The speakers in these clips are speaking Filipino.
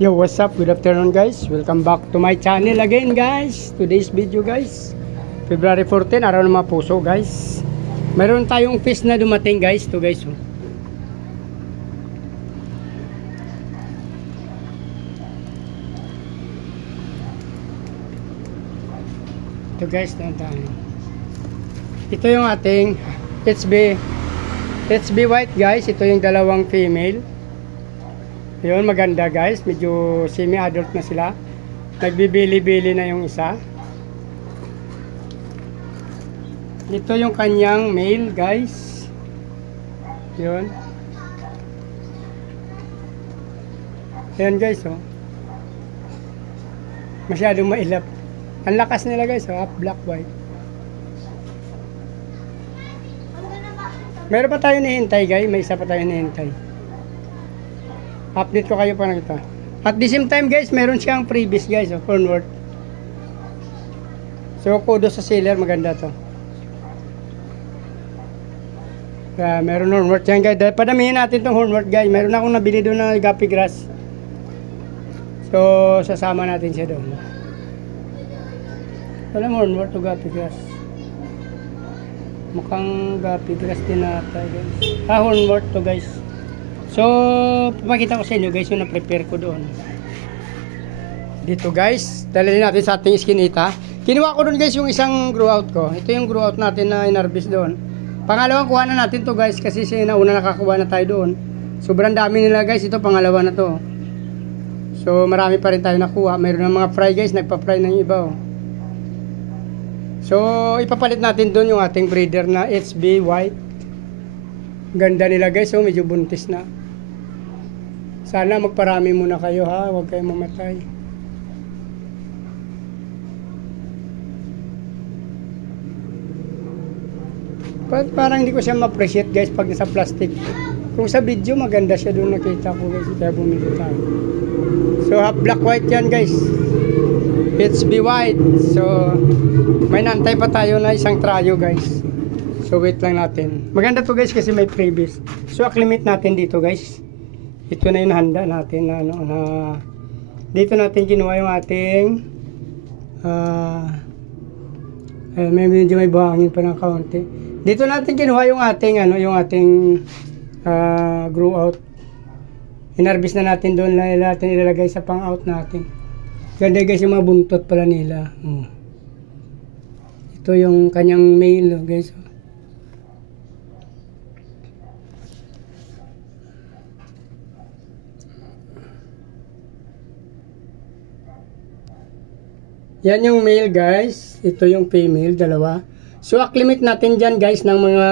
Yo, what's up? Good afternoon guys. Welcome back to my channel again guys. Today's video guys, February 14, araw ng mga puso guys. Meron tayong fish na dumating guys. Ito guys. Ito guys, ito yung ating HB white guys. Ito yung dalawang female. Yun, maganda guys, medyo semi-adult na sila. Nagbibili-bili na yung isa. Ito yung kanyang male guys. Yun. Ayan guys, oh. Masyadong mailap. Ang lakas nila guys, oh, half black white. Meron pa tayo nihintay guys, may isa pa tayo nihintay. Update ko kayo pa na ito. At the same time guys, meron siyang freebies guys, oh, hornwort. So kudos sa seller, maganda to. Meron hornwort yan guys. Padamihin natin tong hornwort guys. Meron akong nabili doon na guppy grass. So sasama natin siya doon. Wala hornwort o guppy grass. Mukhang guppy grass din nata guys. Hornwort to guys. So, papakita ko sa inyo guys yung na-prepare ko doon. Dito guys, dalhin natin sa ating skinita. Kinuha ko doon guys yung isang grow out ko. Ito yung grow out natin na inarbis doon. Pangalawang kuha na natin to guys kasi nauna nakakuha na tayo doon. Sobrang dami nila guys, ito pangalawa na to. So, marami pa rin tayo nakuha. Mayroon ng mga fry guys, nagpa-fry ng iba oh. So, ipapalit natin doon yung ating breeder na HB white. Ganda nila guys, oh, medyo buntis na. Sana magparami muna kayo ha, huwag kayong mamatay. Parang hindi ko siya ma-appreciate guys pag nasa plastic. Kung sa video maganda siya doon nakita ko guys, kaya bumili tayo. So half black white yan guys. HB white. So may nantay pa tayo na isang tryo guys. So wait lang natin. Maganda to guys kasi may freebies. So acclimate natin dito guys. Ito na yung handa natin na, dito natin kinuha yung ating medyo may buhangin pa ng kaunti. Dito natin kinuha yung ating grow out. Inarbis na natin doon, natin ilalagay sa pang out natin. Ganda guys yung mga buntot pala nila. Ito yung kanyang male guys. Yan yung male guys. Ito yung female, dalawa. So acclimate natin dyan guys ng mga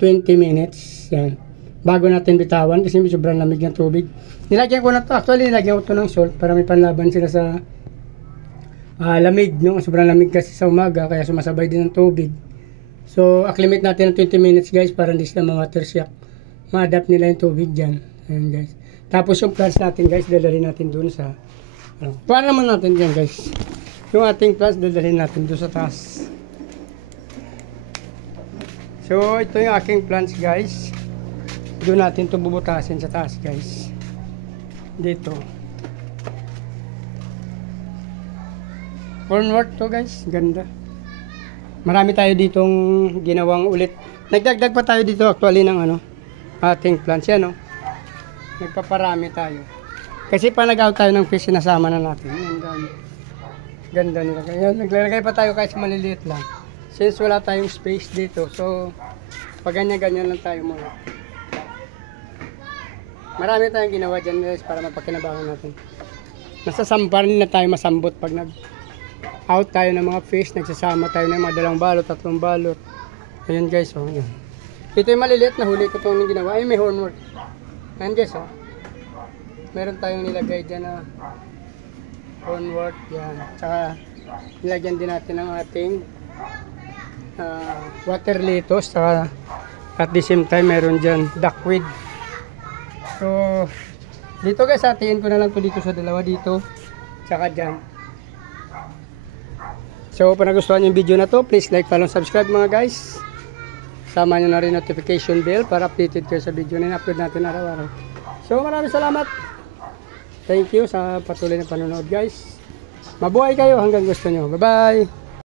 20 minutes. Yan. Bago natin bitawan kasi sobrang lamig ng tubig. Nilagyan ko na to. Actually nilagyan ko to ng salt para may panlaban sila sa lamig. No? Sobrang lamig kasi sa umaga kaya sumasabay din ng tubig. So acclimate natin ng 20 minutes guys para hindi sila ma-water shock. Ma-adapt nila yung tubig dyan. Ayan guys. Tapos yung plants natin guys, dadalhin natin dun sa para naman natin dyan guys. Yung ating plants dadalhin natin doon sa taas. So ito yung aking plants guys. Doon natin ito bubutasin sa taas guys. Dito. Hornwort to guys. Ganda. Marami tayo ditong ginawang ulit. Nagdagdag pa tayo dito actually ng ating plants yan oh. Nagpaparami tayo. Kasi pa nag-out tayo ng fish, sinasama na natin. Ganda nila. Kaya naglalagay pa tayo kahit maliliit lang. Since wala tayong space dito. So, pag ganyan-ganyan lang tayo muna. Marami tayong ginawa dyan guys para mapakinabangan natin. Nasasampan na tayo masambot pag nag-out tayo ng mga fish. Nagsasama tayo ng mga 2 balot, 3 balot. Ayan guys, oh. Ayan. Ito yung maliliit na huli ko itong ginawa. Ay, may hornwort. Ayan guys, oh. Meron tayong nilagay dyan na hornwort, yan. Tsaka nilagyan din natin ang ating water lettuce. Tsaka at the same time meron dyan duckweed. So dito guys, hatiin ko na lang to dito sa dalawa dito. Tsaka dyan. So kung nagustuhan yung video na to, please like, follow, subscribe mga guys. Sama nyo na rin notification bell para updated kayo sa video na in-upload natin araw-araw. So maraming salamat. Thank you sa patuloy na panonood guys. Mabuhay kayo hanggang gusto nyo. Bye-bye!